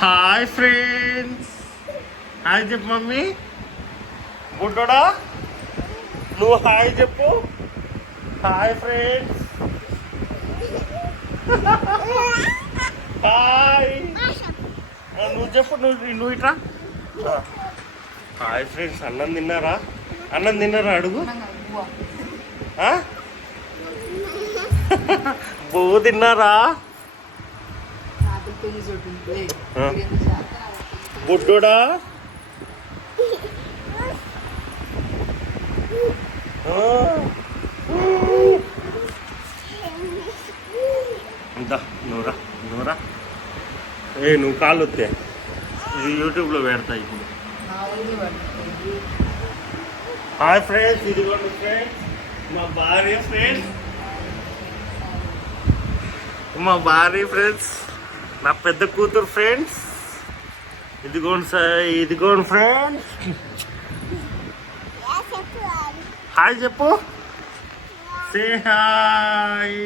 Hi friends. Hi చెప్పు mummy. బుడ్డోడా నువ్వు hi చెప్పు. Hi friends. హాయ్ నువ్వు చెప్పు. నువ్వు ఇట్రా. Hi friends. అన్నం తిన్నారా? అన్నం తిన్నారా అడుగు. పువ్వు తిన్నారా? బుడ్డోడా ఇందా నూరా నూరా. నువ్వు కాళ్ళు వస్తే ఇది యూట్యూబ్లో పెడతా ఇప్పుడు. Hi friends. ఇదిగోండి ఫ్రెండ్స్ మా భార్య ఫ్రెండ్స్. మా భార్య ఫ్రెండ్స్. నా పెద్ద కూతురు ఫ్రెండ్స్. ఇదిగోండి సార్. ఇదిగోండి ఫ్రెండ్స్. హాయ్ చెప్పు. Say hi.